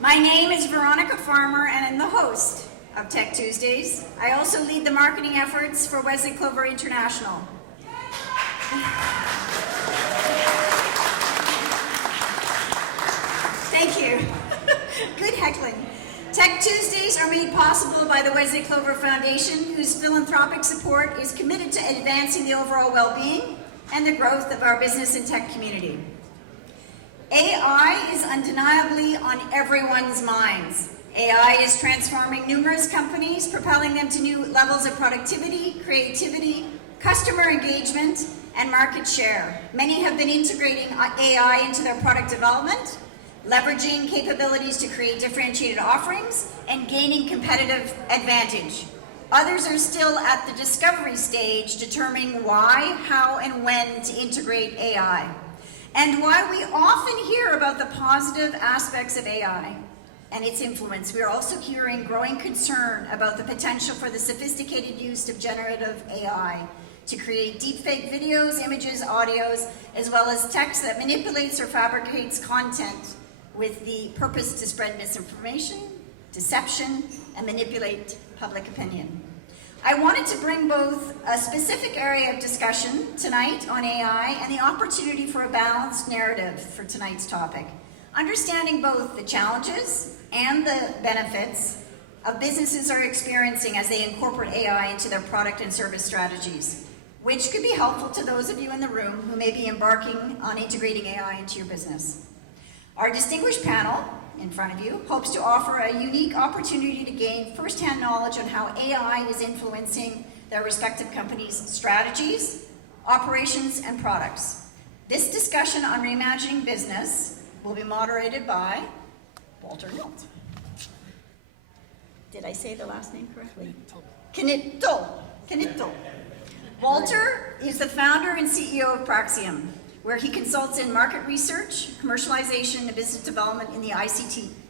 My name is Veronica Farmer, and I'm the host of Tech Tuesdays. I also lead the marketing efforts for Wesley Clover International. Thank you. Good heckling. Tech Tuesdays are made possible by the Wesley Clover Foundation, whose philanthropic support is committed to advancing the overall well-being and the growth of our business and tech community. AI is undeniably on everyone's minds. AI is transforming numerous companies, propelling them to new levels of productivity, creativity, customer engagement, and market share. Many have been integrating AI into their product development, leveraging capabilities to create differentiated offerings, and gaining competitive advantage. Others are still at the discovery stage, determining why, how, and when to integrate AI. And while we often hear about the positive aspects of AI and its influence, we are also hearing growing concern about the potential for the sophisticated use of generative AI to create deepfake videos, images, audios, as well as text that manipulates or fabricates content with the purpose to spread misinformation, deception, and manipulate public opinion. I wanted to bring both a specific area of discussion tonight on AI and the opportunity for a balanced narrative for tonight's topic, understanding both the challenges and the benefits of businesses are experiencing as they incorporate AI into their product and service strategies, which could be helpful to those of you in the room who may be embarking on integrating AI into your business. Our distinguished panel in front of you hopes to offer a unique opportunity to gain firsthand knowledge on how AI is influencing their respective companies' strategies, operations, and products. This discussion on reimagining business will be moderated by Walter Milt. Did I say the last name correctly? Canito. Walter is the founder and CEO of Praxium, where he consults in market research, commercialization, and business development in the ICT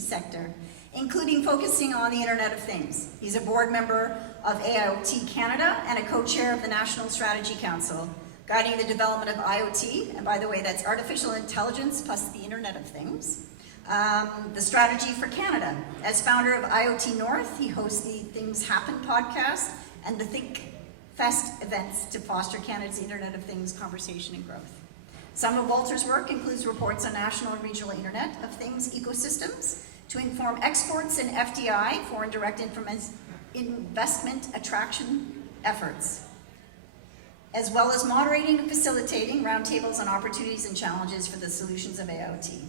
sector, including focusing on the Internet of Things. He's a board member of IoT Canada and a co-chair of the National Strategy Council, guiding the development of IoT, and by the way, that's artificial intelligence plus the Internet of Things, the strategy for Canada. As founder of IoT North, he hosts the Things Happen podcast and the Think Fest events to foster Canada's Internet of Things conversation and growth. Some of Walter's work includes reports on national and regional Internet of Things ecosystems to inform exports and FDI, foreign direct investment attraction efforts, as well as moderating and facilitating roundtables on opportunities and challenges for the solutions of IoT.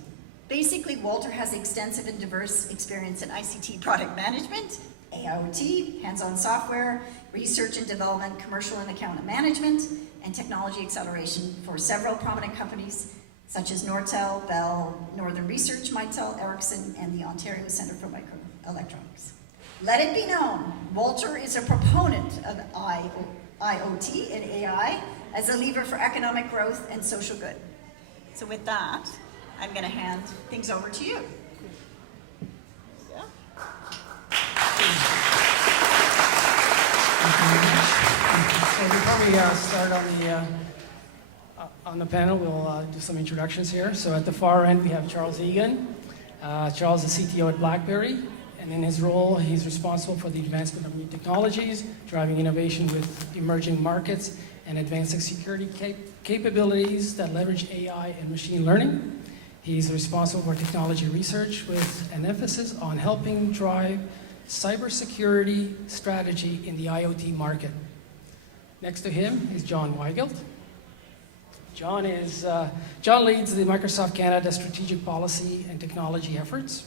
Basically, Walter has extensive and diverse experience in ICT product management, IoT, hands-on software, research and development, commercial and account management, and technology acceleration for several prominent companies such as Nortel, Bell, Northern Research, Mitel, Ericsson, and the Ontario Centre for Microelectronics. Let it be known, Walter is a proponent of IoT and AI as a lever for economic growth and social good. So with that, I'm going to hand things over to you. So before we start on the panel, we'll do some introductions here. So at the far end, we have Charles Egan. Charles is CTO at BlackBerry, and in his role, he's responsible for the advancement of new technologies, driving innovation with emerging markets, and advancing security capabilities that leverage AI and machine learning. He's responsible for technology research with an emphasis on helping drive cybersecurity strategy in the IoT market. Next to him is John Weigelt. John leads the Microsoft Canada strategic policy and technology efforts.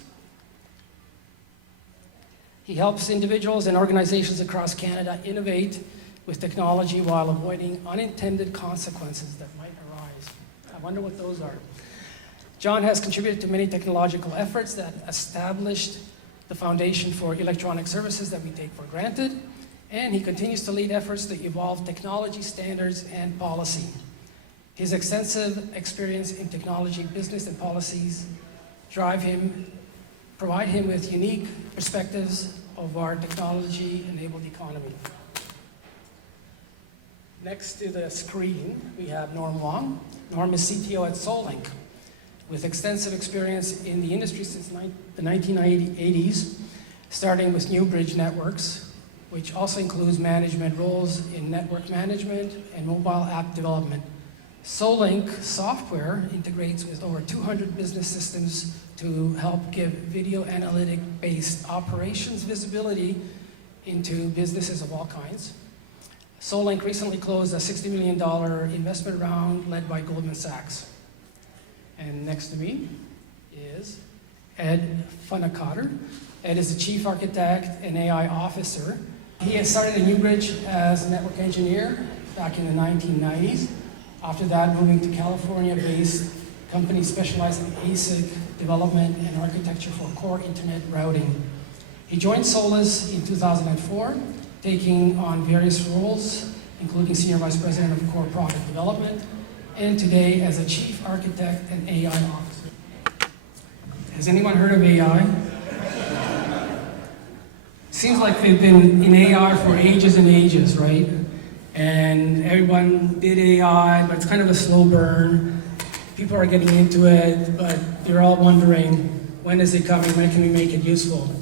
He helps individuals and organizations across Canada innovate with technology while avoiding unintended consequences that might arise. I wonder what those are. John has contributed to many technological efforts that established the foundation for electronic services that we take for granted, and he continues to lead efforts to evolve technology standards and policy. His extensive experience in technology, business, and policies provide him with unique perspectives of our technology-enabled economy. Next to the screen, we have Norm Wong. Norm is CTO at Solink, with extensive experience in the industry since the 1980s, starting with Newbridge Networks, which also includes management roles in network management and mobile app development. Solink software integrates with over 200 business systems to help give video analytic-based operations visibility into businesses of all kinds. Solink recently closed a $60 million investment round led by Goldman Sachs. And next to me is Ed Funnacotter. Ed is the Chief Architect and AI Officer. He had started at Newbridge as a network engineer back in the 1990s. After that, moving to California-based company specializing in ASIC development and architecture for core internet routing. He joined Solus in 2004, taking on various roles, including Senior Vice President of Core Product Development, and today as a Chief Architect and AI Officer. Has anyone heard of AI? Seems like they've been in AI for ages and ages, right? And everyone did AI, but it's kind of a slow burn. People are getting into it, but they're all wondering, when is it coming? When can we make it useful?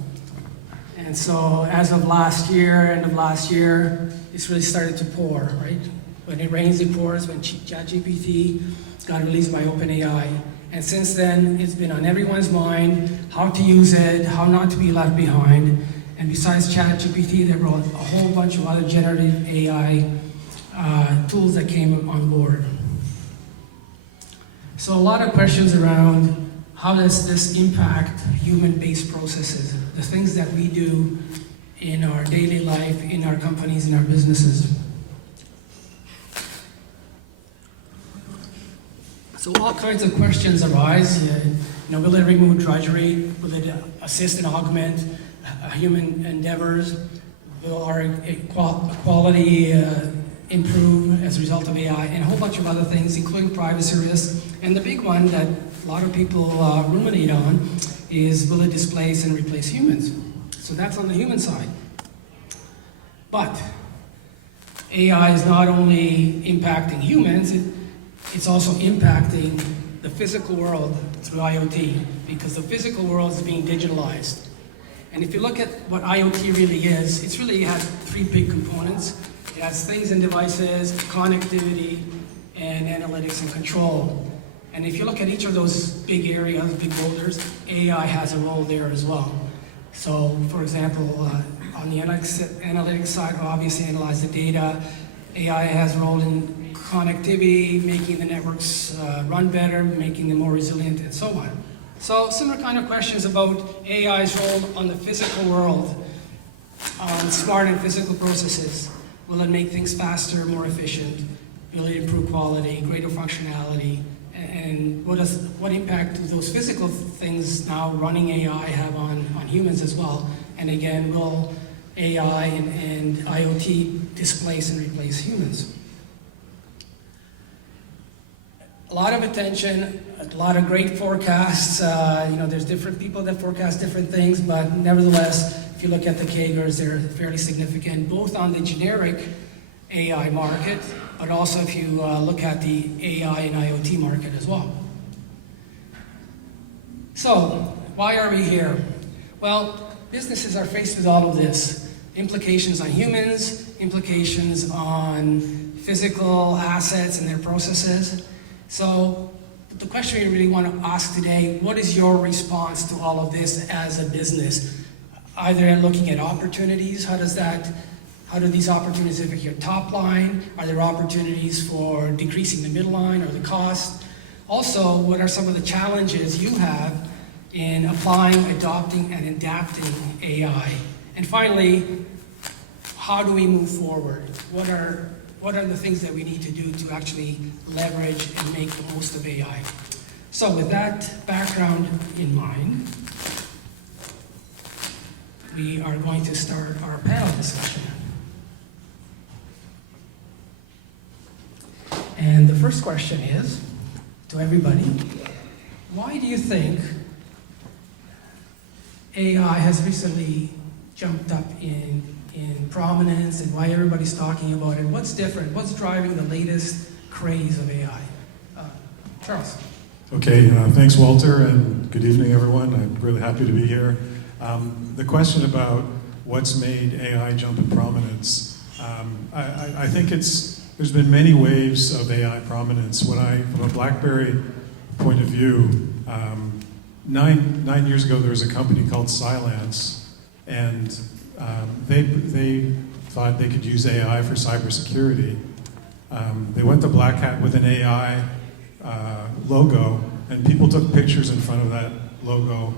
And so as of last year, end of last year, it's really started to pour, right? When it rains, it pours. When ChatGPT got released by OpenAI. And since then, it's been on everyone's mind, how to use it, how not to be left behind. And besides ChatGPT, there were a whole bunch of other generative AI tools that came on board. So a lot of questions around how does this impact human-based processes, the things that we do in our daily life, in our companies, in our businesses. So all kinds of questions arise. Will it remove drudgery? Will it assist and augment human endeavors? Will our quality improve as a result of AI? And a whole bunch of other things, including privacy risks. And the big one that a lot of people ruminate on is, will it displace and replace humans? So that's on the human side. But AI is not only impacting humans, it's also impacting the physical world through IoT, because the physical world is being digitalized. And if you look at what IoT really is, it has three big components. It has things and devices, connectivity, and analytics and control. And if you look at each of those big areas, big boulders, AI has a role there as well. So, for example, on the analytics side, we'll obviously analyze the data. AI has a role in connectivity, making the networks run better, making them more resilient, and so on. So similar kind of questions about AI's role on the physical world, on smart and physical processes. Will it make things faster, more efficient? Will it improve quality, greater functionality? And what impact do those physical things now running AI have on humans as well? And again, will AI and IoT displace and replace humans? A lot of attention, a lot of great forecasts. There's different people that forecast different things, but nevertheless, if you look at the CAGRs, they're fairly significant, both on the generic AI market, but also if you look at the AI and IoT market as well. So, why are we here? Well, businesses are faced with all of this. Implications on humans, implications on physical assets and their processes. So the question we really want to ask today, what is your response to all of this as a business? Either looking at opportunities, how do these opportunities affect your top line? Are there opportunities for decreasing the middle line or the cost? Also, what are some of the challenges you have in applying, adopting, and adapting AI? And finally, how do we move forward? What are the things that we need to do to actually leverage and make the most of AI? So with that background in mind, we are going to start our panel discussion. And the first question is, to everybody, why do you think AI has recently jumped up in prominence, and why everybody's talking about it? What's different? What's driving the latest craze of AI? Charles. Okay, thanks Walter, and good evening everyone. I'm really happy to be here. The question about what's made AI jump in prominence, I think there's been many waves of AI prominence. From a BlackBerry point of view, 9 years ago there was a company called Cylance, and they thought they could use AI for cybersecurity. They went to Black Hat with an AI logo, and people took pictures in front of that logo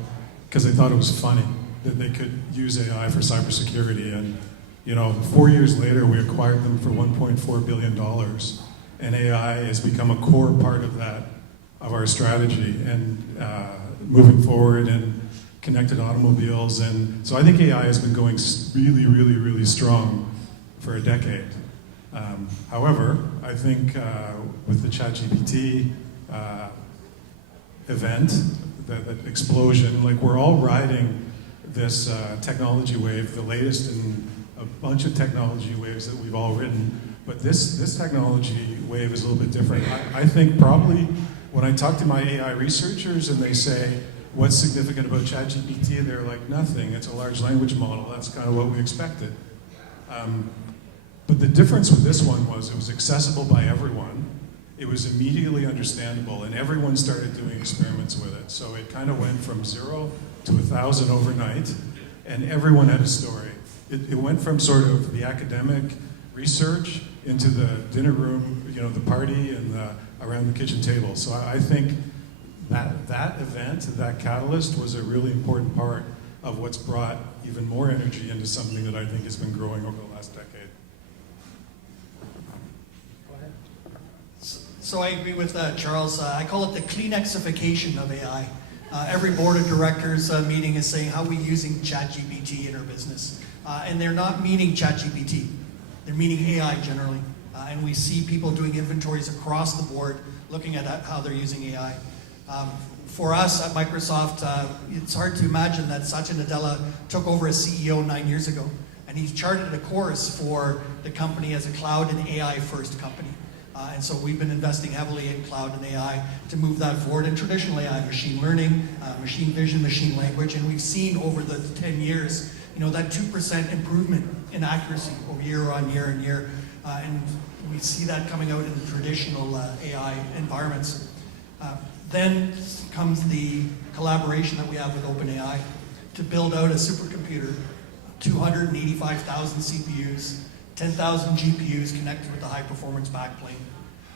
because they thought it was funny that they could use AI for cybersecurity. And 4 years later, we acquired them for $1.4 billion, and AI has become a core part of our strategy and moving forward and connected automobiles. And so I think AI has been going really, really, really strong for a decade. However, I think with the ChatGPT event, that explosion, like we're all riding this technology wave, the latest in a bunch of technology waves that we've all ridden. But this technology wave is a little bit different. I think probably when I talk to my AI researchers and they say, what's significant about ChatGPT? They're like, nothing, it's a large language model. That's kind of what we expected. But the difference with this one was it was accessible by everyone. It was immediately understandable, and everyone started doing experiments with it. So it kind of went from 0 to 1,000 overnight, and everyone had a story. It went from sort of the academic research into the dinner room, the party, and around the kitchen table. So I think that event, that catalyst, was a really important part of what's brought even more energy into something that I think has been growing over the last decade. So I agree with Charles. I call it the Kleenexification of AI. Every board of directors meeting is saying, how are we using ChatGPT in our business? And they're not meaning ChatGPT. They're meaning AI generally. And we see people doing inventories across the board looking at how they're using AI. For us at Microsoft, it's hard to imagine that Satya Nadella took over as CEO 9 years ago. And he charted a course for the company as a cloud and AI first company. And so we've been investing heavily in cloud and AI to move that forward. And traditional AI, machine learning, machine vision, machine language. And we've seen over the 10 years, that 2% improvement in accuracy over year on year and year. And we see that coming out in the traditional AI environments. Then comes the collaboration that we have with OpenAI to build out a supercomputer, 285,000 CPUs, 10,000 GPUs connected with the high-performance backplane.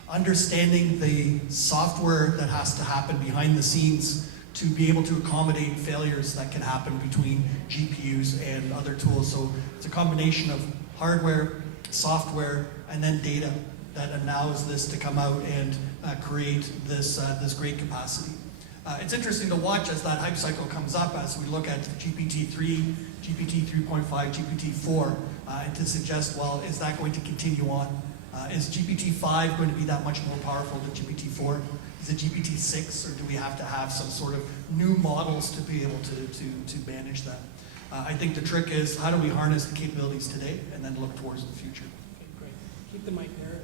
Understanding the software that has to happen behind the scenes to be able to accommodate failures that can happen between GPUs and other tools. So it's a combination of hardware, software, and then data that allows this to come out and create this great capacity. It's interesting to watch as that hype cycle comes up as we look at GPT-3, GPT 3.5, GPT-4, and to suggest, well, is that going to continue on? Is GPT-5 going to be that much more powerful than GPT-4? Is it GPT-6, or do we have to have some sort of new models to be able to manage that? I think the trick is, how do we harness the capabilities today and then look towards the future? Okay, great. Keep the mic there.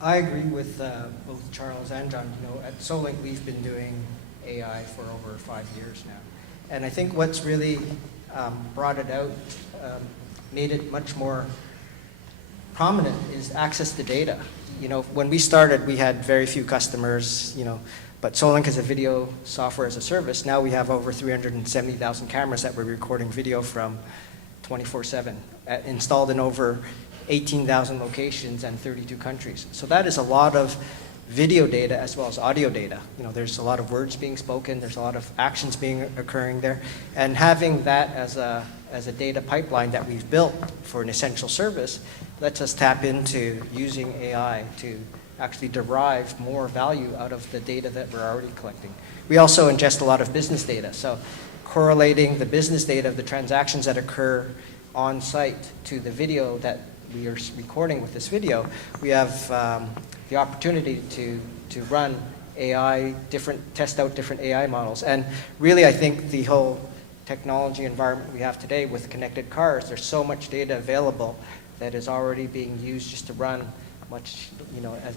I agree with both Charles and John. At Solink, we've been doing AI for over 5 years now. And I think what's really brought it out, made it much more prominent, is access to data. When we started, we had very few customers, but Solink is a video software as a service. Now we have over 370,000 cameras that we're recording video from 24/7, installed in over 18,000 locations and 32 countries. So that is a lot of video data as well as audio data. There's a lot of words being spoken, there's a lot of actions occurring there. And having that as a data pipeline that we've built for an essential service lets us tap into using AI to actually derive more value out of the data that we're already collecting. We also ingest a lot of business data. So correlating the business data of the transactions that occur on site to the video that we are recording with this video, we have the opportunity to run AI, test out different AI models. And really, I think the whole technology environment we have today with connected cars, there's so much data available that is already being used just to run much,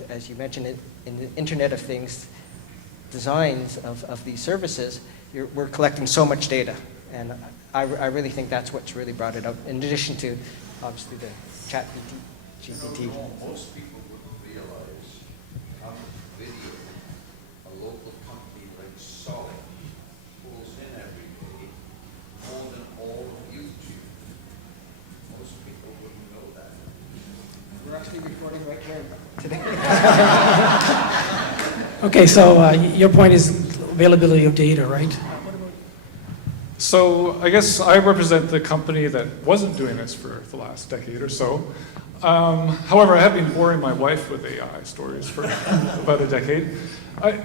as you mentioned it, in the Internet of Things designs of these services, we're collecting so much data. And I really think that's what's really brought it up, in addition to, obviously, the chat GPT. Most people wouldn't realize how much video a local company like Solid pulls in every day, more than all of YouTube. Most people wouldn't know that. We're actually recording right here today. Okay, so your point is availability of data, right? So I guess I represent the company that wasn't doing this for the last decade or so. However, I have been boring my wife with AI stories for about a decade. But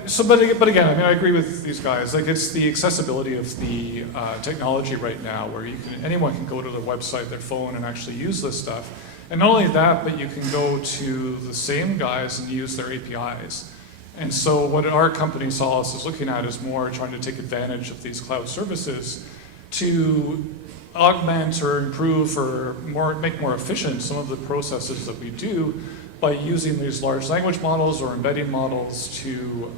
again, I mean, I agree with these guys. Like, it's the accessibility of the technology right now, where anyone can go to the website, their phone, and actually use this stuff. And not only that, but you can go to the same guys and use their APIs. And so what our company Solace is looking at is more trying to take advantage of these cloud services to augment or improve or make more efficient some of the processes that we do by using these large language models or embedding models to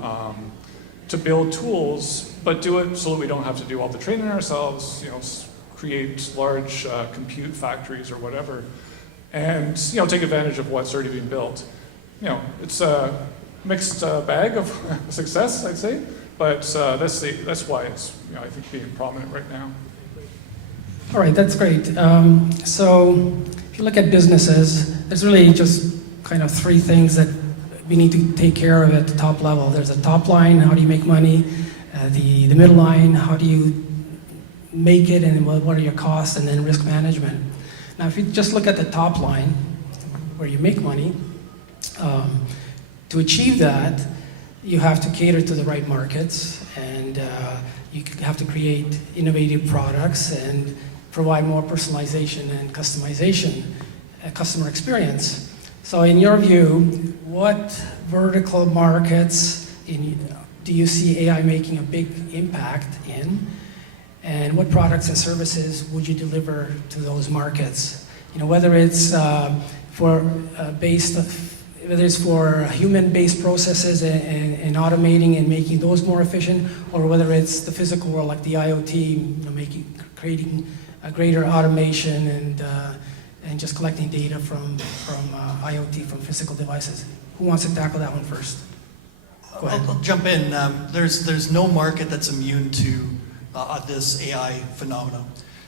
build tools, but do it so that we don't have to do all the training ourselves, create large compute factories or whatever, and take advantage of what's already been built. It's a mixed bag of success, I'd say, but that's why it's I think being prominent right now. All right, that's great. So if you look at businesses, there's really just kind of three things that we need to take care of at the top level. There's a top line, how do you make money? The middle line, how do you make it, and what are your costs, and then risk management. Now, if you just look at the top line, where you make money, to achieve that, you have to cater to the right markets, and you have to create innovative products and provide more personalization and customization, customer experience. So in your view, what vertical markets do you see AI making a big impact in? And what products and services would you deliver to those markets? Whether it's whether it's for human-based processes and automating and making those more efficient, or whether it's the physical world like the IoT, creating a greater automation and just collecting data from IoT, from physical devices. Who wants to tackle that one first? Go ahead. I'll jump in. There's no market that's immune to this AI phenomenon.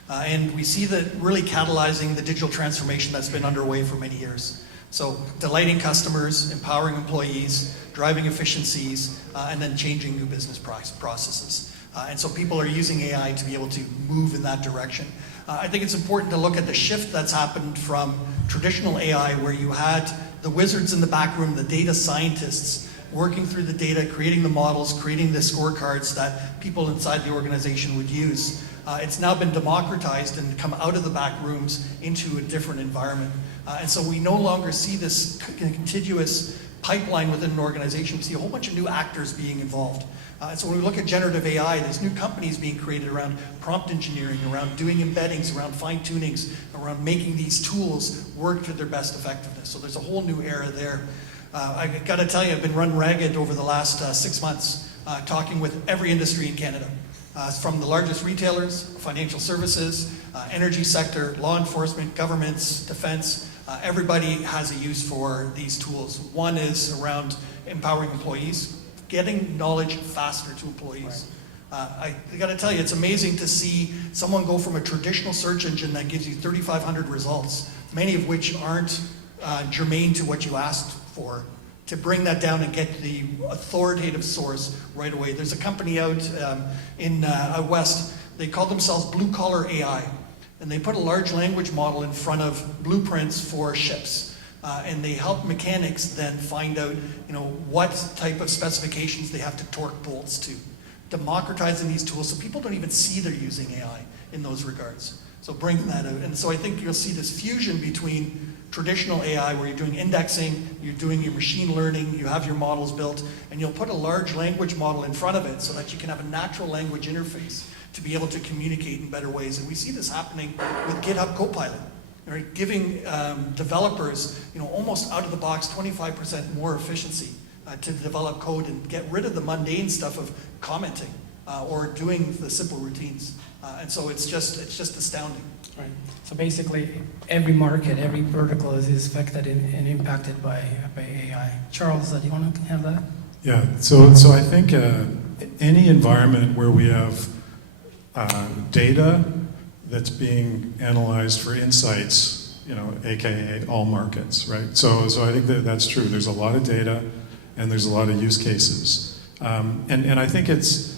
And we see that really catalyzing the digital transformation that's been underway for many years. So delighting customers, empowering employees, driving efficiencies, and then changing new business processes. And so people are using AI to be able to move in that direction. I think it's important to look at the shift that's happened from traditional AI, where you had the wizards in the back room, the data scientists, working through the data, creating the models, creating the scorecards that people inside the organization would use. It's now been democratized and come out of the back rooms into a different environment. And so we no longer see this contiguous pipeline within an organization. We see a whole bunch of new actors being involved. And so when we look at generative AI, there's new companies being created around prompt engineering, around doing embeddings, around fine-tunings, around making these tools work to their best effectiveness. So there's a whole new era there. I got to tell you, I've been run ragged over the last 6 months, talking with every industry in Canada. From the largest retailers, financial services, energy sector, law enforcement, governments, defense, everybody has a use for these tools. One is around empowering employees, getting knowledge faster to employees. I got to tell you, it's amazing to see someone go from a traditional search engine that gives you 3,500 results, many of which aren't germane to what you asked for, to bring that down and get the authoritative source right away. There's a company out in West, they call themselves Blue Collar AI, and they put a large language model in front of blueprints for ships. And they help mechanics then find out, what type of specifications they have to torque bolts to. Democratizing these tools so people don't even see they're using AI in those regards. So bringing that out. And so I think you'll see this fusion between traditional AI, where you're doing indexing, you're doing your machine learning, you have your models built, and you'll put a large language model in front of it so that you can have a natural language interface to be able to communicate in better ways. And we see this happening with GitHub Copilot. right? Giving developers, almost out of the box 25% more efficiency to develop code and get rid of the mundane stuff of commenting or doing the simple routines. And so it's just astounding. Right. So basically, every market, every vertical is affected and impacted by AI. Charles, do you want to have that? Yeah, so I think any environment where we have data that's being analyzed for insights, aka all markets, right? So I think that's true. There's a lot of data and there's a lot of use cases. And I think it's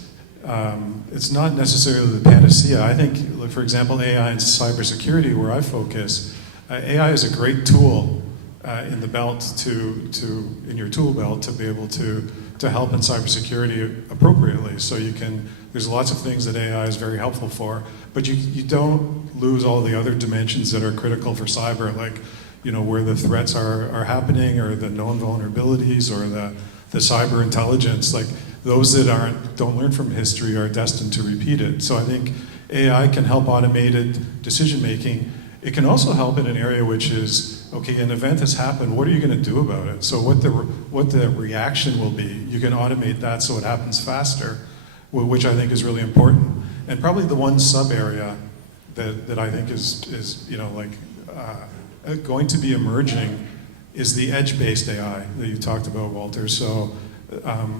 not necessarily the panacea. I think, look, for example, AI and cybersecurity, where I focus, AI is a great tool in the belt in your tool belt to be able to help in cybersecurity appropriately. So there's lots of things that AI is very helpful for, but you don't lose all the other dimensions that are critical for cyber, like where the threats are happening, or the known vulnerabilities, or the cyber intelligence. Like those that don't learn from history are destined to repeat it. So I think AI can help automated decision making. It can also help in an area which is, okay, an event has happened, what are you going to do about it? So what the reaction will be, you can automate that so it happens faster, which I think is really important. And probably the one sub area that I think is going to be emerging is the edge-based AI that you talked about, Walter. So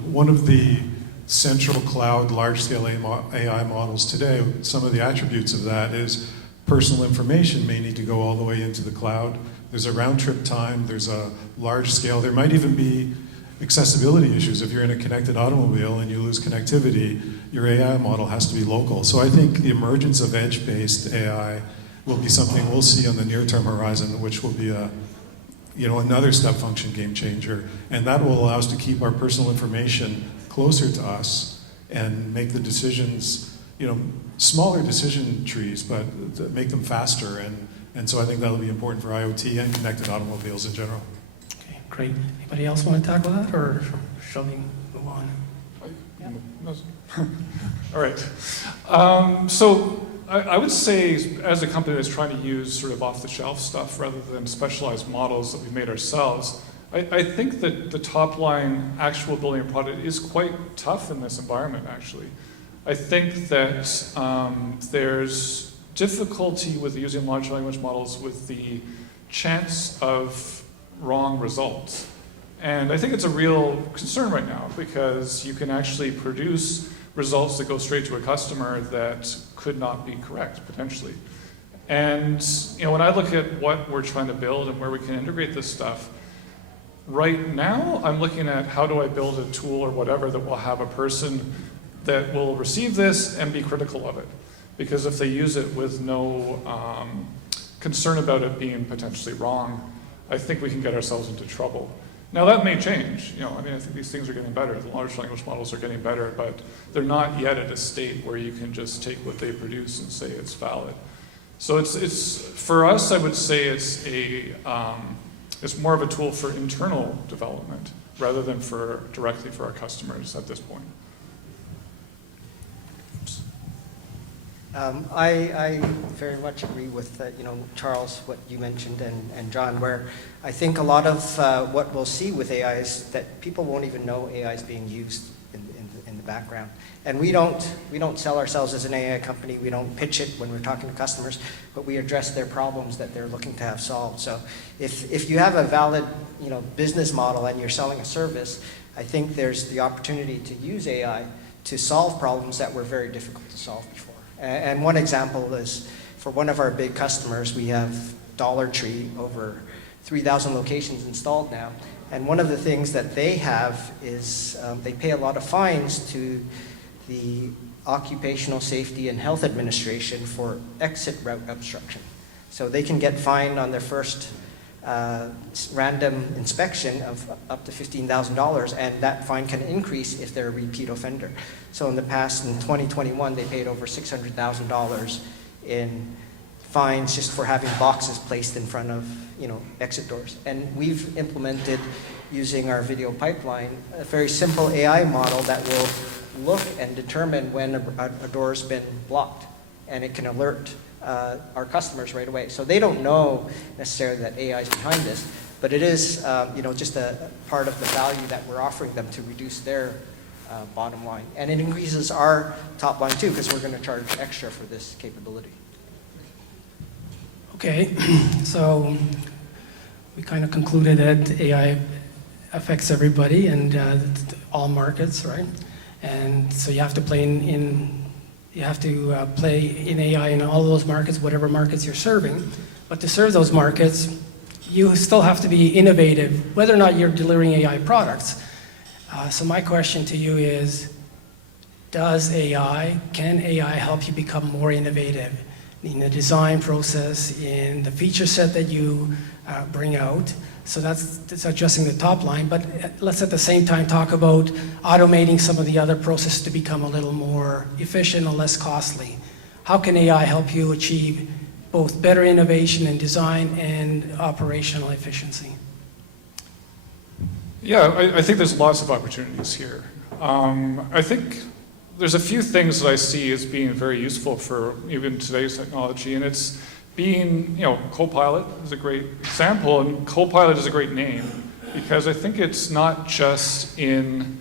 one of the central cloud large-scale AI models today, some of the attributes of that is personal information may need to go all the way into the cloud. There's a round-trip time, there's a large scale, there might even be accessibility issues. If you're in a connected automobile and you lose connectivity, your AI model has to be local. So I think the emergence of edge-based AI will be something we'll see on the near-term horizon, which will be another step function game changer. And that will allow us to keep our personal information closer to us and make the decisions, smaller decision trees, but to make them faster. And so I think that'll be important for IoT and connected automobiles in general. Okay, great. Anybody else want to tackle that, or shall we move on? Yeah. All right. So I would say, as a company that's trying to use sort of off-the-shelf stuff rather than specialized models that we've made ourselves, I think that the top-line actual building a product is quite tough in this environment, actually. I think that there's difficulty with using large language models with the chance of wrong results. And I think it's a real concern right now, because you can actually produce results that go straight to a customer that could not be correct, potentially. And when I look at what we're trying to build and where we can integrate this stuff, right now I'm looking at how do I build a tool or whatever that will have a person that will receive this and be critical of it. Because if they use it with no concern about it being potentially wrong, I think we can get ourselves into trouble. Now that may change. I think these things are getting better. The large language models are getting better, but they're not yet at a state where you can just take what they produce and say it's valid. So it's for us, I would say it's more of a tool for internal development rather than directly for our customers at this point. I very much agree with Charles, what you mentioned, and John, where I think a lot of what we'll see with AI is that people won't even know AI is being used in the background. And we don't sell ourselves as an AI company. We don't pitch it when we're talking to customers, but we address their problems that they're looking to have solved. So if you have a valid business model and you're selling a service, I think there's the opportunity to use AI to solve problems that were very difficult to solve before. And one example is, for one of our big customers, we have Dollar Tree, over 3,000 locations installed now. And one of the things that they have is they pay a lot of fines to the Occupational Safety and Health Administration for exit route obstruction. So they can get fined on their first random inspection of up to $15,000, and that fine can increase if they're a repeat offender. So in the past, in 2021, they paid over $600,000 in fines just for having boxes placed in front of exit doors. And we've implemented, using our video pipeline, a very simple AI model that will look and determine when a door has been blocked, and it can alert our customers right away. So they don't know necessarily that AI is behind this, but it is just a part of the value that we're offering them to reduce their bottom line. And it increases our top line too, because we're going to charge extra for this capability. Okay, so we kind of concluded that AI affects everybody and all markets, right? And so you have to play play in AI in all those markets, whatever markets you're serving. But to serve those markets, you still have to be innovative, whether or not you're delivering AI products. So my question to you is, can AI help you become more innovative in the design process, in the feature set that you bring out? So that's adjusting the top line, but let's at the same time talk about automating some of the other processes to become a little more efficient and less costly. How can AI help you achieve both better innovation in design and operational efficiency? Yeah, I think there's lots of opportunities here. I think there's a few things that I see as being very useful for even today's technology, and it's being, Copilot is a great example, and Copilot is a great name because I think it's not just in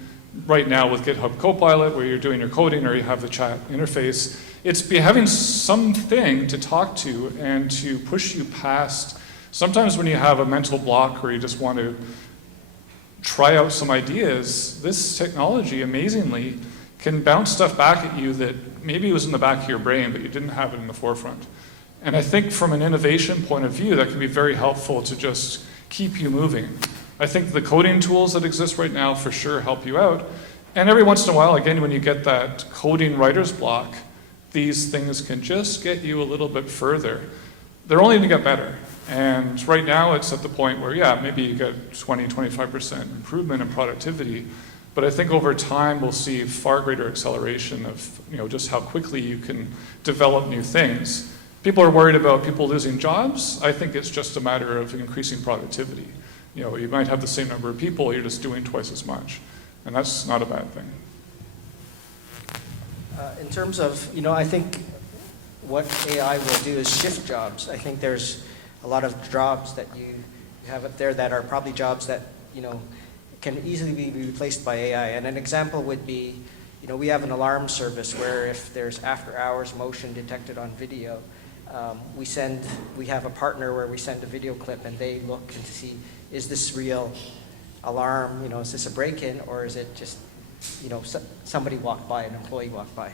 right now with GitHub Copilot where you're doing your coding or you have the chat interface. It's having something to talk to and to push you past. Sometimes when you have a mental block or you just want to try out some ideas, this technology amazingly can bounce stuff back at you that maybe was in the back of your brain, but you didn't have it in the forefront. And I think from an innovation point of view, that can be very helpful to just keep you moving. I think the coding tools that exist right now for sure help you out. And every once in a while, again, when you get that coding writer's block, these things can just get you a little bit further. They're only going to get better. And right now, it's at the point where, yeah, maybe you get 20, 25% improvement in productivity. But I think over time, we'll see far greater acceleration of just how quickly you can develop new things. People are worried about people losing jobs. I think it's just a matter of increasing productivity. You might have the same number of people, you're just doing twice as much. And that's not a bad thing. In terms of, I think what AI will do is shift jobs. I think there's a lot of jobs that you have up there that are probably jobs that, can easily be replaced by AI. And an example would be, we have an alarm service where if there's after hours motion detected on video, we have a partner where we send a video clip and they look to see, is this real alarm, is this a break-in, or is it just, somebody walked by, an employee walked by.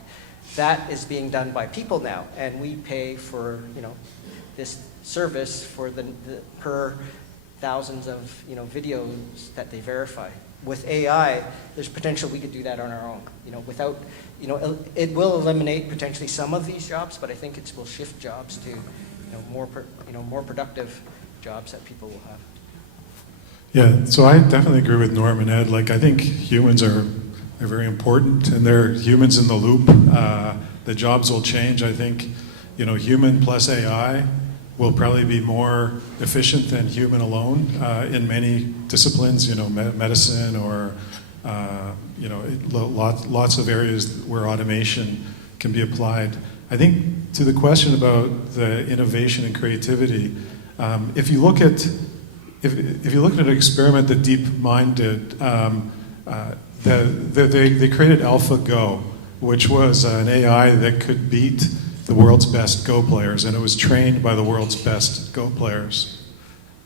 That is being done by people now, and we pay for, this service for the per thousands of, videos that they verify. With AI, there's potential we could do that on our own, without, it will eliminate potentially some of these jobs, but I think it will shift jobs to, more productive jobs that people will have. Yeah, so I definitely agree with Norm and Ed. I think humans are very important, and they're humans in the loop. The jobs will change. I think, human plus AI will probably be more efficient than human alone in many disciplines, medicine or, lots of areas where automation can be applied. I think to the question about the innovation and creativity, if you look at an experiment that DeepMind did, they created AlphaGo, which was an AI that could beat the world's best Go players, and it was trained by the world's best Go players.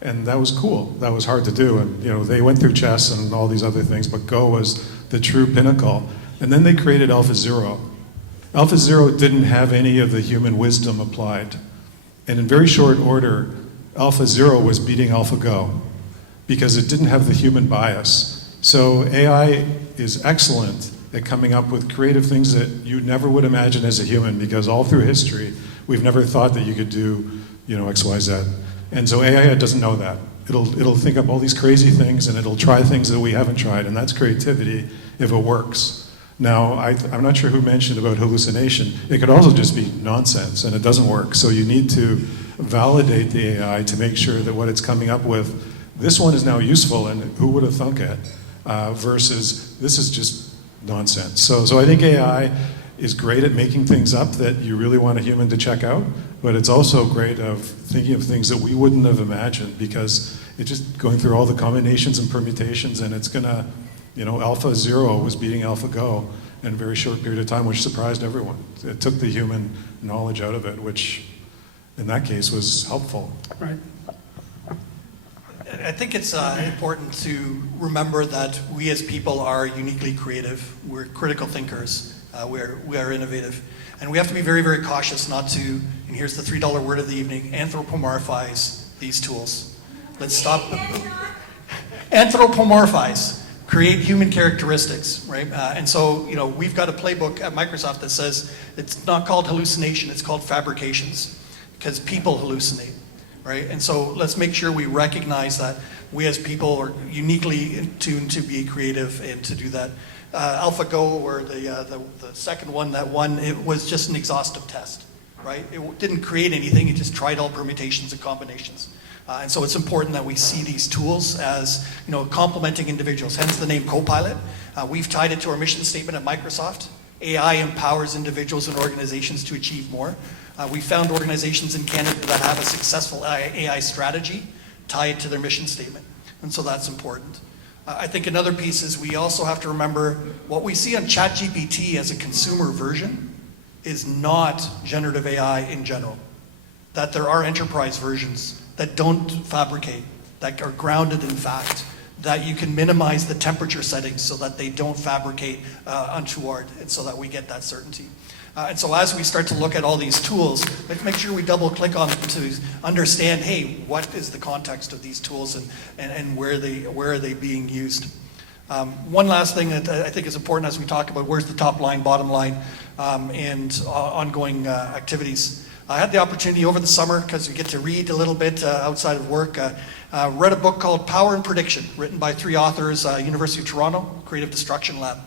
And that was cool. That was hard to do. And they went through chess and all these other things, but Go was the true pinnacle. And then they created AlphaZero. AlphaZero didn't have any of the human wisdom applied. And in very short order, AlphaZero was beating AlphaGo because it didn't have the human bias. So AI is excellent at coming up with creative things that you never would imagine as a human, because all through history, we've never thought that you could do, X, Y, Z. And so AI doesn't know that. It'll think up all these crazy things, and it'll try things that we haven't tried, and that's creativity if it works. Now, I'm not sure who mentioned about hallucination. It could also just be nonsense, and it doesn't work. So you need to validate the AI to make sure that what it's coming up with, this one is now useful, and who would have thunk it, versus this is just nonsense. So I think AI is great at making things up that you really want a human to check out, but it's also great of thinking of things that we wouldn't have imagined, because it's just going through all the combinations and permutations, and it's gonna, Alpha 0 was beating Alpha Go in a very short period of time, which surprised everyone. It took the human knowledge out of it, which in that case was helpful. Right. I think it's important to remember that we as people are uniquely creative. We're critical thinkers. We are innovative. And we have to be very, very cautious not to, and here's the $3 word of the evening, anthropomorphize these tools. Let's stop. Anthropomorphize. Create human characteristics, right? And so, we've got a playbook at Microsoft that says it's not called hallucination, it's called fabrications, because people hallucinate, right? And so let's make sure we recognize that we as people are uniquely tuned to be creative and to do that. AlphaGo, or the second one that won, it was just an exhaustive test, right? It didn't create anything, it just tried all permutations and combinations. And so it's important that we see these tools as, complementing individuals, hence the name Copilot. We've tied it to our mission statement at Microsoft. AI empowers individuals and organizations to achieve more. We found organizations in Canada that have a successful AI strategy tied to their mission statement. And so that's important. I think another piece is we also have to remember what we see on ChatGPT as a consumer version is not generative AI in general. That there are enterprise versions that don't fabricate, that are grounded in fact, that you can minimize the temperature settings so that they don't fabricate untoward, and so that we get that certainty. And so as we start to look at all these tools, let's make sure we double click on them to understand, hey, what is the context of these tools and where are they being used? One last thing that I think is important as we talk about where's the top line, bottom line, and ongoing activities. I had the opportunity over the summer, because we get to read a little bit outside of work, read a book called Power and Prediction, written by 3 authors, University of Toronto, Creative Destruction Lab.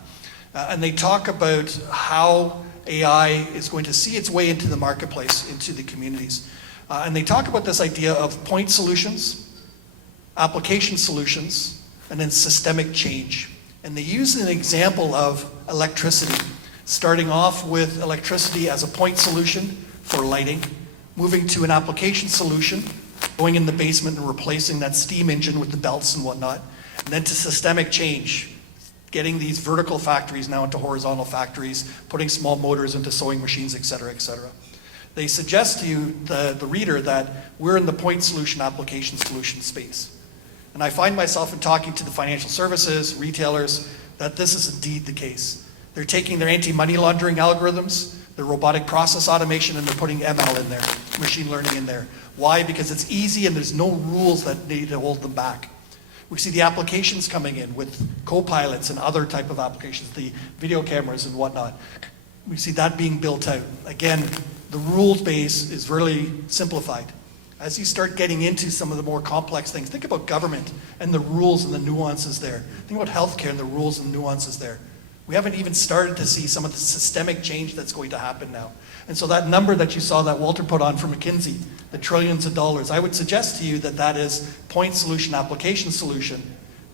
And they talk about how AI is going to see its way into the marketplace, into the communities. And they talk about this idea of point solutions, application solutions, and then systemic change. And they use an example of electricity, starting off with electricity as a point solution for lighting, moving to an application solution, going in the basement and replacing that steam engine with the belts and whatnot, and then to systemic change, getting these vertical factories now into horizontal factories, putting small motors into sewing machines, et cetera, et cetera. They suggest to you, the reader, that we're in the point solution, application solution space. And I find myself in talking to the financial services, retailers, that this is indeed the case. They're taking their anti-money laundering algorithms, their robotic process automation, and they're putting ML in there, machine learning in there. Why? Because it's easy and there's no rules that need to hold them back. We see the applications coming in with co-pilots and other type of applications, the video cameras and whatnot. We see that being built out. Again, the rules base is really simplified. As you start getting into some of the more complex things, think about government and the rules and the nuances there. Think about healthcare and the rules and nuances there. We haven't even started to see some of the systemic change that's going to happen now. And so that number that you saw that Walter put on for McKinsey, the trillions of dollars, I would suggest to you that that is point solution, application solution.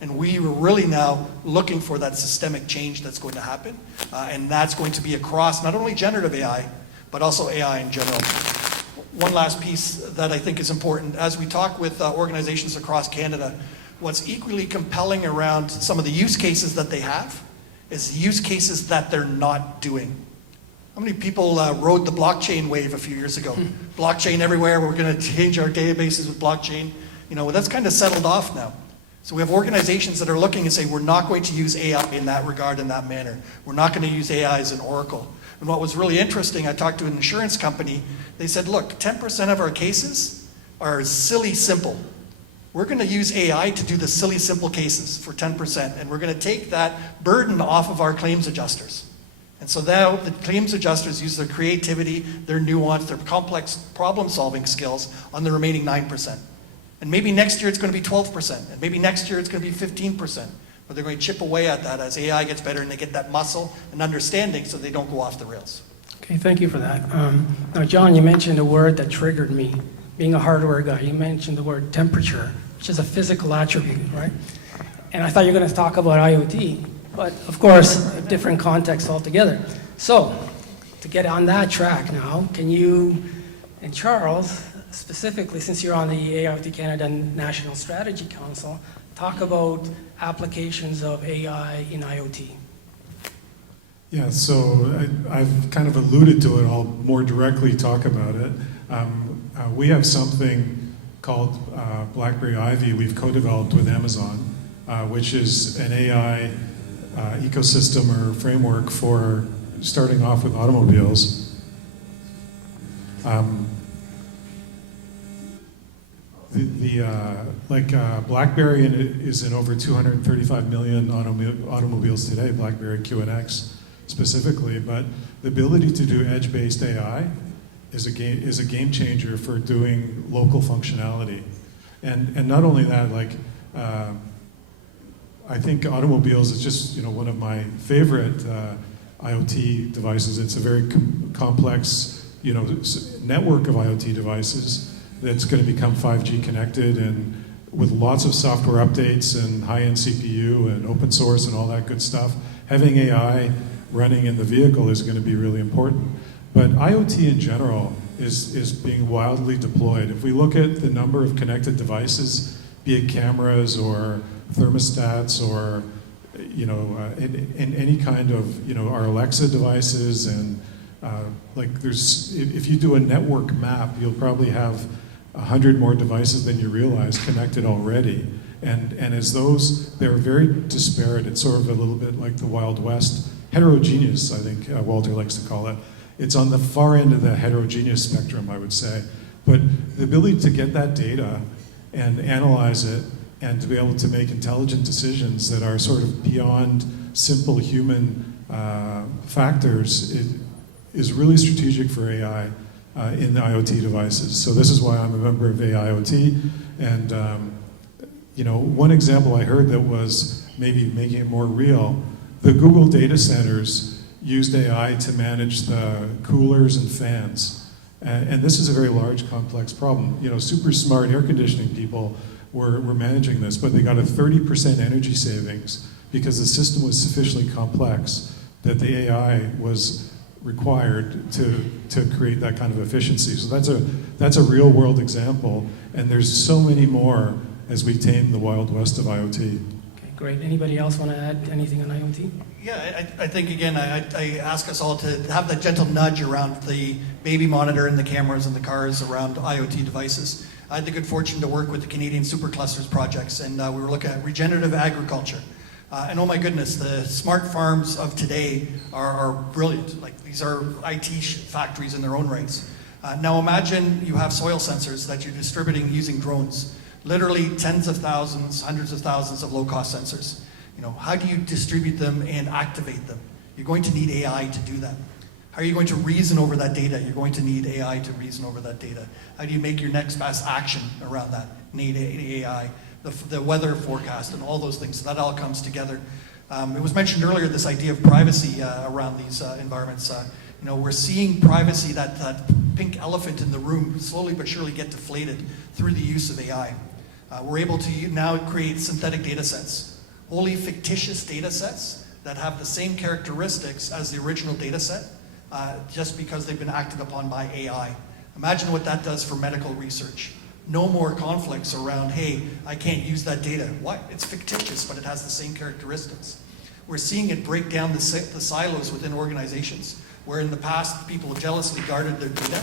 And we are really now looking for that systemic change that's going to happen. And that's going to be across not only generative AI, but also AI in general. One last piece that I think is important, as we talk with organizations across Canada, what's equally compelling around some of the use cases that they have is use cases that they're not doing. How many people rode the blockchain wave a few years ago? Blockchain everywhere, we're going to change our databases with blockchain. That's kind of settled off now. So we have organizations that are looking and say, we're not going to use AI in that regard, in that manner. We're not going to use AI as an oracle. And what was really interesting, I talked to an insurance company, they said, look, 10% of our cases are silly simple. We're going to use AI to do the silly simple cases for 10%, and we're going to take that burden off of our claims adjusters. And so now the claims adjusters use their creativity, their nuance, their complex problem-solving skills on the remaining 9%. And maybe next year it's going to be 12%, and maybe next year it's going to be 15%. But they're going to chip away at that as AI gets better and they get that muscle and understanding so they don't go off the rails. Okay, thank you for that. Now, John, you mentioned a word that triggered me. Being a hardware guy, you mentioned the word temperature, which is a physical attribute, right? And I thought you were going to talk about IoT, but of course, a different context altogether. So, to get on that track now, can you, and Charles, specifically, since you're on the AIoT Canada National Strategy Council, talk about applications of AI in IoT? Yeah, so I've kind of alluded to it. I'll more directly talk about it. We have something called BlackBerry Ivy we've co-developed with Amazon, which is an AI ecosystem or framework for starting off with automobiles. BlackBerry is in over 235 million automobiles today, BlackBerry QNX specifically, but the ability to do edge-based AI is a game changer for doing local functionality. And not only that, I think automobiles is just one of my favorite IoT devices. It's a very complex network of IoT devices that's going to become 5G connected and with lots of software updates and high-end CPU and open source and all that good stuff. Having AI running in the vehicle is going to be really important. But IoT in general is being wildly deployed. If we look at the number of connected devices, be it cameras or thermostats or in any kind of our Alexa devices and if you do a network map, you'll probably have 100 more devices than you realize connected already. And as they're very disparate. It's sort of a little bit like the Wild West, heterogeneous, I think Walter likes to call it. It's on the far end of the heterogeneous spectrum, I would say. But the ability to get that data and analyze it and to be able to make intelligent decisions that are sort of beyond simple human factors is really strategic for AI in the IoT devices. So this is why I'm a member of AIoT. And one example I heard that was maybe making it more real, the Google data centers used AI to manage the coolers and fans. And this is a very large, complex problem. Super smart air conditioning people were managing this, but they got a 30% energy savings because the system was sufficiently complex that the AI was required to create that kind of efficiency. So that's a real world example, and there's so many more as we tame the Wild West of IoT. Okay, great. Anybody else want to add anything on IoT? Yeah, I think, again, I ask us all to have that gentle nudge around the baby monitor and the cameras and the cars around IoT devices. I had the good fortune to work with the Canadian Superclusters projects, and we were looking at regenerative agriculture. And oh my goodness, the smart farms of today are brilliant. These are IT factories in their own rights. Now imagine you have soil sensors that you're distributing using drones. Literally tens of thousands, hundreds of thousands of low-cost sensors. How do you distribute them and activate them? You're going to need AI to do that. How are you going to reason over that data? You're going to need AI to reason over that data. How do you make your next best action around that? Need AI. The weather forecast and all those things. So that all comes together. It was mentioned earlier, this idea of privacy around these environments. We're seeing privacy, that pink elephant in the room, slowly but surely get deflated through the use of AI. We're able to now create synthetic data sets, wholly fictitious data sets that have the same characteristics as the original data set, just because they've been acted upon by AI. Imagine what that does for medical research. No more conflicts around, hey, I can't use that data. What? It's fictitious, but it has the same characteristics. We're seeing it break down the silos within organizations, where in the past people jealously guarded their data,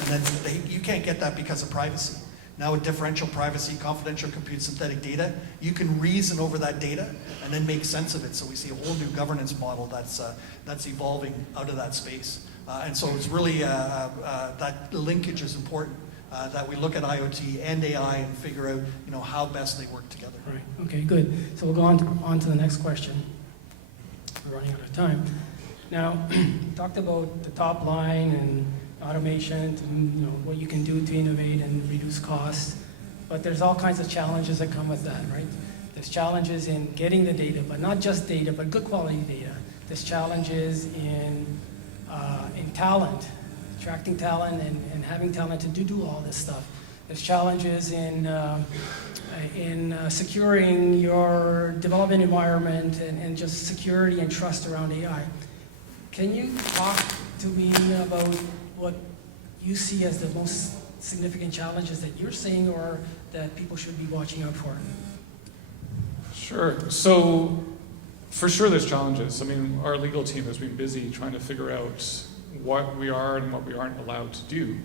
and then you can't get that because of privacy. Now with differential privacy, confidential compute, synthetic data, you can reason over that data and then make sense of it. So we see a whole new governance model that's evolving out of that space. And so it's really, that linkage is important. That we look at IoT and AI and figure out, how best they work together. Right. Okay, good. So we'll go on to the next question. We're running out of time. Now, you talked about the top line and automation and what you can do to innovate and reduce costs. But there's all kinds of challenges that come with that, right? There's challenges in getting the data, but not just data, but good quality data. There's challenges in talent. Attracting talent and having talent to do all this stuff. There's challenges in securing your development environment and just security and trust around AI. Can you talk to me about what you see as the most significant challenges that you're seeing or that people should be watching out for? Sure. So, for sure there's challenges. I mean, our legal team has been busy trying to figure out what we are and what we aren't allowed to do.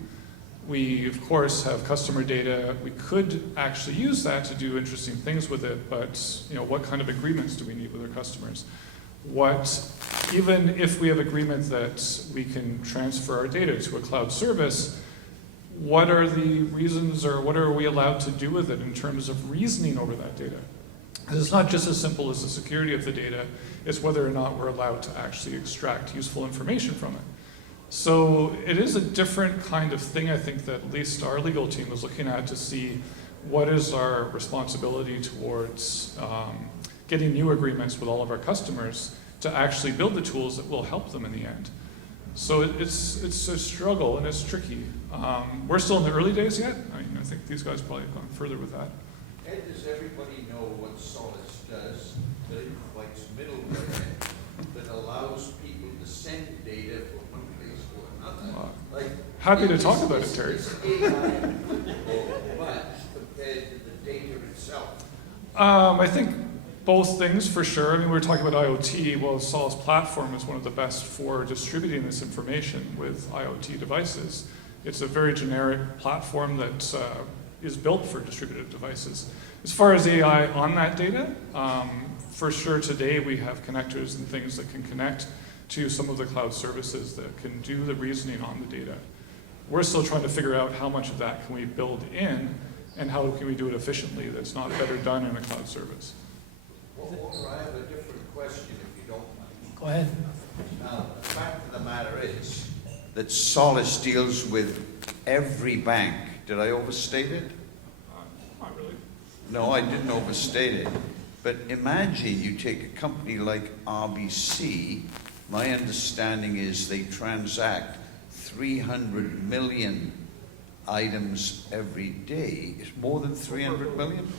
We, of course, have customer data. We could actually use that to do interesting things with it, but what kind of agreements do we need with our customers? Even if we have agreements that we can transfer our data to a cloud service, what are the reasons or what are we allowed to do with it in terms of reasoning over that data? Because it's not just as simple as the security of the data, it's whether or not we're allowed to actually extract useful information from it. So it is a different kind of thing, I think, that at least our legal team is looking at to see what is our responsibility towards getting new agreements with all of our customers to actually build the tools that will help them in the end. So it's a struggle and it's tricky. We're still in the early days yet. I think these guys probably have gone further with that. Ed, does everybody know what Solace does? That it provides middleware that allows people to send data from one place to another. Happy to talk about it, Terry. It's AI but compared to the data itself. I think both things for sure. I mean, we were talking about IoT. Well, Solace platform is one of the best for distributing this information with IoT devices. It's a very generic platform that is built for distributed devices. As far as AI on that data, for sure today we have connectors and things that can connect to some of the cloud services that can do the reasoning on the data. We're still trying to figure out how much of that can we build in and how can we do it efficiently that's not better done in a cloud service. Walter, I have a different question if you don't mind. Go ahead. Now, the fact of the matter is that Solace deals with every bank. Did I overstate it? Not really. No, I didn't overstate it. But imagine you take a company like RBC. My understanding is they transact 300 million items every day. It's more than 300 million?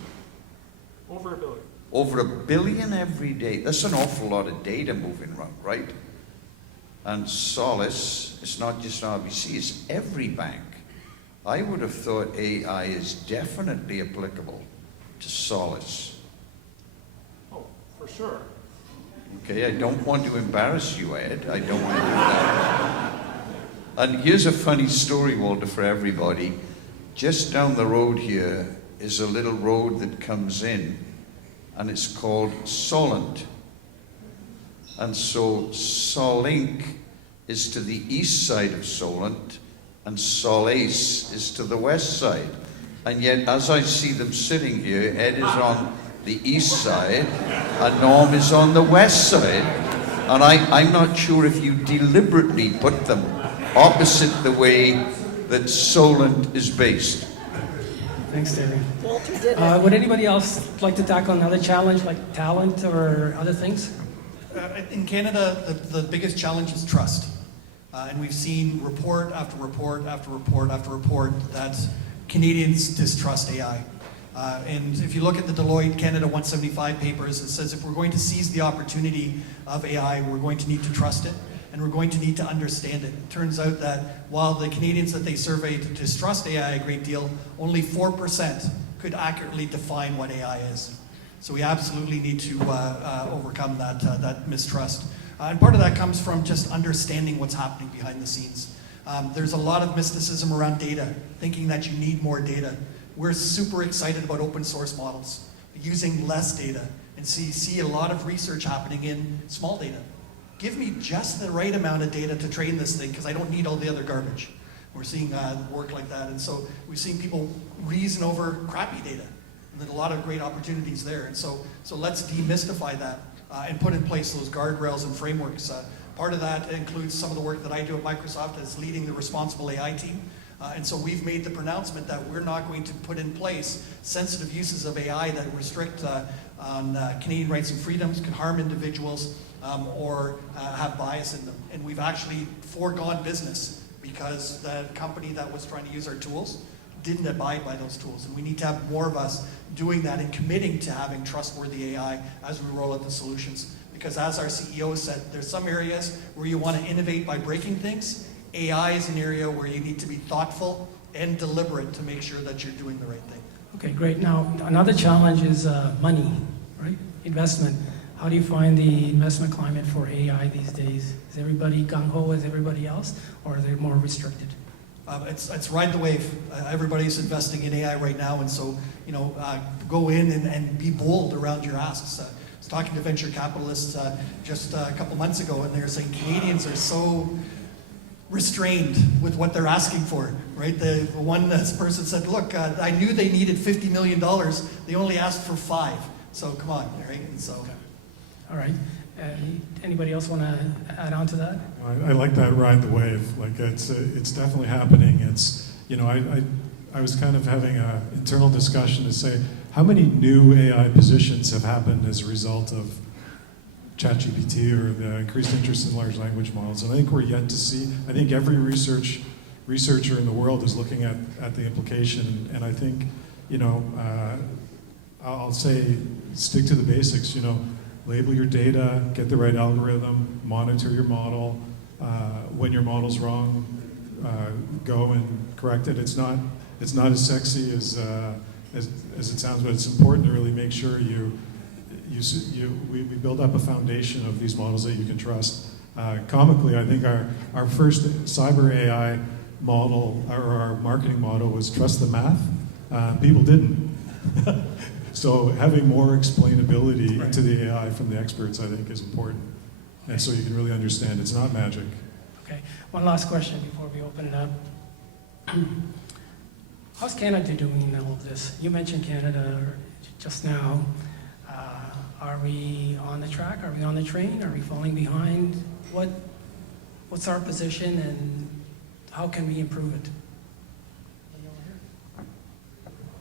Over a billion. Over a billion every day. That's an awful lot of data moving around, right? And Solace, it's not just RBC, it's every bank. I would have thought AI is definitely applicable to Solace. Oh, for sure. Okay, I don't want to embarrass you, Ed. I don't want to do that. And here's a funny story, Walter, for everybody. Just down the road here is a little road that comes in, and it's called Solent. And so Solink is to the east side of Solent, and Solace is to the west side. And yet, as I see them sitting here, Ed is on the east side, and Norm is on the west side. And I'm not sure if you deliberately put them opposite the way that Solent is based. Thanks, Terry. Walter did it. Would anybody else like to tackle another challenge like talent or other things? In Canada, the biggest challenge is trust. And we've seen report after report after report after report that Canadians distrust AI. And if you look at the Deloitte Canada 175 papers, it says if we're going to seize the opportunity of AI, we're going to need to trust it, and we're going to need to understand it. It turns out that while the Canadians that they surveyed distrust AI a great deal, only 4% could accurately define what AI is. So we absolutely need to overcome that mistrust. And part of that comes from just understanding what's happening behind the scenes. There's a lot of mysticism around data, thinking that you need more data. We're super excited about open source models, using less data, and see a lot of research happening in small data. Give me just the right amount of data to train this thing, because I don't need all the other garbage. We're seeing work like that, and so we've seen people reason over crappy data. And there's a lot of great opportunities there, and so let's demystify that and put in place those guardrails and frameworks. Part of that includes some of the work that I do at Microsoft as leading the responsible AI team. And so we've made the pronouncement that we're not going to put in place sensitive uses of AI that restrict on Canadian rights and freedoms, can harm individuals, or have bias in them. And we've actually foregone business because the company that was trying to use our tools didn't abide by those tools. And we need to have more of us doing that and committing to having trustworthy AI as we roll out the solutions. Because as our CEO said, there's some areas where you want to innovate by breaking things. AI is an area where you need to be thoughtful and deliberate to make sure that you're doing the right thing. Okay, great. Now, another challenge is money, right? Investment. How do you find the investment climate for AI these days? Is everybody gung-ho as everybody else, or are they more restricted? It's ride the wave. Everybody's investing in AI right now, and so go in and be bold around your asks. I was talking to venture capitalists just a couple months ago, and they're saying Canadians are so restrained with what they're asking for, right? The one person said, look, I knew they needed $50 million. They only asked for 5. So come on, right? And so. Okay. All right. Anybody else want to add on to that? I like that ride the wave. Like it's definitely happening. It's I was kind of having an internal discussion to say how many new AI positions have happened as a result of ChatGPT or the increased interest in large language models. And I think we're yet to see. I think every researcher in the world is looking at the implication. And I think I'll say stick to the basics. Label your data, get the right algorithm, monitor your model. When your model's wrong, go and correct it. It's not as sexy as it sounds, but it's important to really make sure we build up a foundation of these models that you can trust. Comically, I think our first cyber AI model, or our marketing model, was trust the math. People didn't. So having more explainability to the AI from the experts, I think, is important. And so you can really understand it's not magic. Okay. One last question before we open it up. How's Canada doing in all of this? You mentioned Canada just now. Are we on the track? Are we on the train? Are we falling behind? What's our position, and how can we improve it?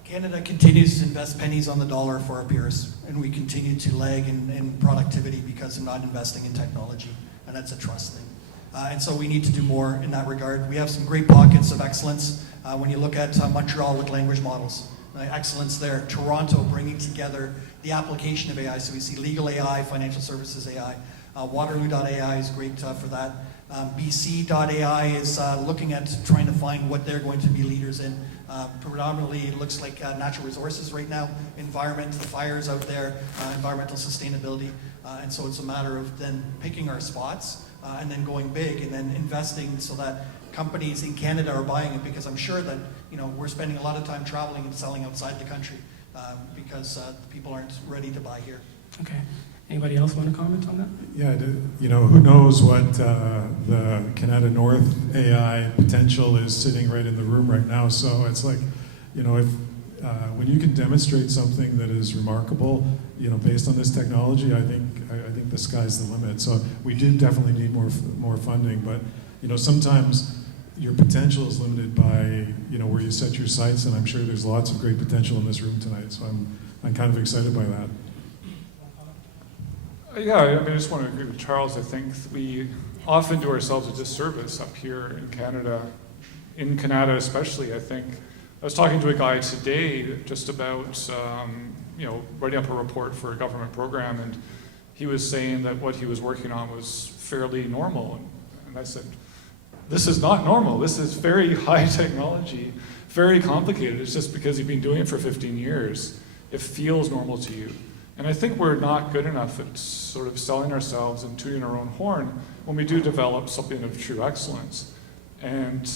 Canada continues to invest pennies on the dollar for our peers, and we continue to lag in productivity because of not investing in technology, and that's a trust thing. And so we need to do more in that regard. We have some great pockets of excellence. When you look at Montreal with language models, excellence there. Toronto bringing together the application of AI, so we see legal AI, financial services AI. Waterloo.ai is great for that. BC.ai is looking at trying to find what they're going to be leaders in. Predominantly, it looks like natural resources right now, environment, the fires out there, environmental sustainability. And so it's a matter of then picking our spots and then going big and then investing so that companies in Canada are buying it, because I'm sure that we're spending a lot of time traveling and selling outside the country because people aren't ready to buy here. Okay. Anybody else want to comment on that? Yeah, who knows what the Canada North AI potential is sitting right in the room right now. So it's like, if when you can demonstrate something that is remarkable, based on this technology, I think the sky's the limit. So we do definitely need more funding, but sometimes your potential is limited by where you set your sights, and I'm sure there's lots of great potential in this room tonight. So I'm kind of excited by that. Yeah, I just want to agree with Charles. I think we often do ourselves a disservice up here in Canada especially. I think I was talking to a guy today just about writing up a report for a government program, and he was saying that what he was working on was fairly normal, and I said, this is not normal. This is very high technology, very complicated. It's just because you've been doing it for 15 years, it feels normal to you. And I think we're not good enough at sort of selling ourselves and tooting our own horn when we do develop something of true excellence. And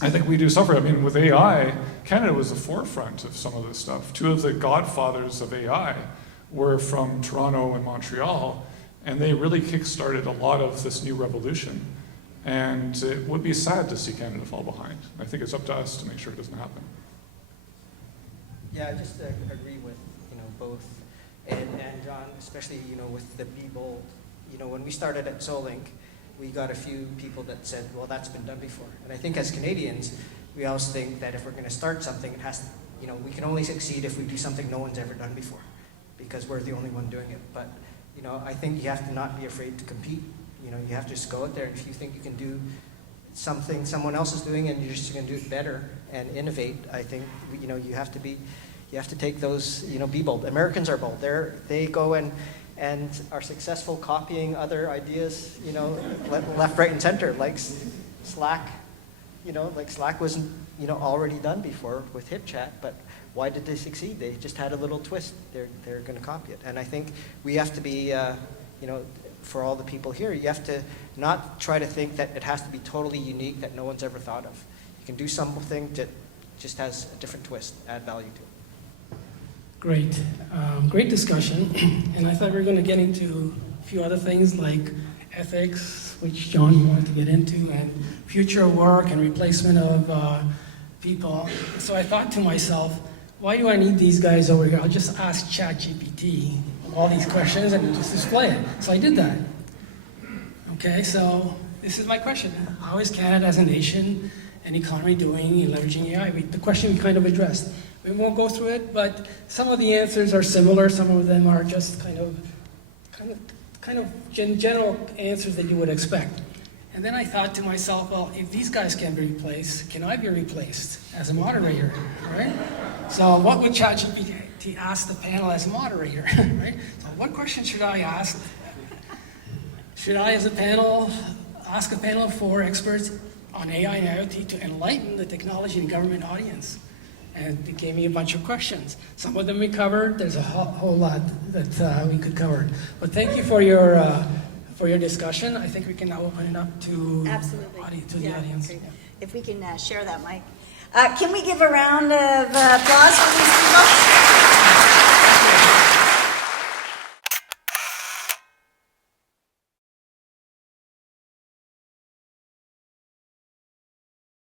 I think we do suffer. I mean, with AI, Canada was the forefront of some of this stuff. Two of the godfathers of AI were from Toronto and Montreal, and they really kick-started a lot of this new revolution. And it would be sad to see Canada fall behind. I think it's up to us to make sure it doesn't happen. Yeah, I just agree with both Ed and John, especially with the Be Bold. When we started at Solink, we got a few people that said, well, that's been done before. And I think as Canadians, we always think that if we're going to start something, it has to, we can only succeed if we do something no one's ever done before, because we're the only one doing it. But I think you have to not be afraid to compete. You have to just go out there, and if you think you can do something someone else is doing and you're just going to do it better and innovate, I think you have to take those, be bold. Americans are bold. They go and and are successful copying other ideas, you know, left, right, and center, like Slack. You know, like Slack wasn't, you know, already done before with HipChat, but why did they succeed? They just had a little twist. They're going to copy it. And I think we have to be, you know, for all the people here, you have to not try to think that it has to be totally unique that no one's ever thought of. You can do something that just has a different twist, add value to it. Great. Great discussion. And I thought we were going to get into a few other things like ethics, which John wanted to get into, and future work and replacement of people. So I thought to myself, why do I need these guys over here? I'll just ask ChatGPT all these questions and just display it. So I did that. Okay, so this is my question. How is Canada as a nation and economy doing in leveraging AI? The question we kind of addressed. We won't go through it, but some of the answers are similar. Some of them are just kind of general answers that you would expect. And then I thought to myself, well, if these guys can be replaced, can I be replaced as a moderator, right? So what would ChatGPT ask the panel as a moderator, right? So what question should I ask? Should I, as a panel, ask a panel for experts on AI and IoT to enlighten the technology and government audience? And it gave me a bunch of questions. Some of them we covered. There's a whole lot that we could cover. But thank you for your discussion. I think we can now open it up to Absolutely. The audience. Great. If we can share that mic. Can we give a round of applause for these people?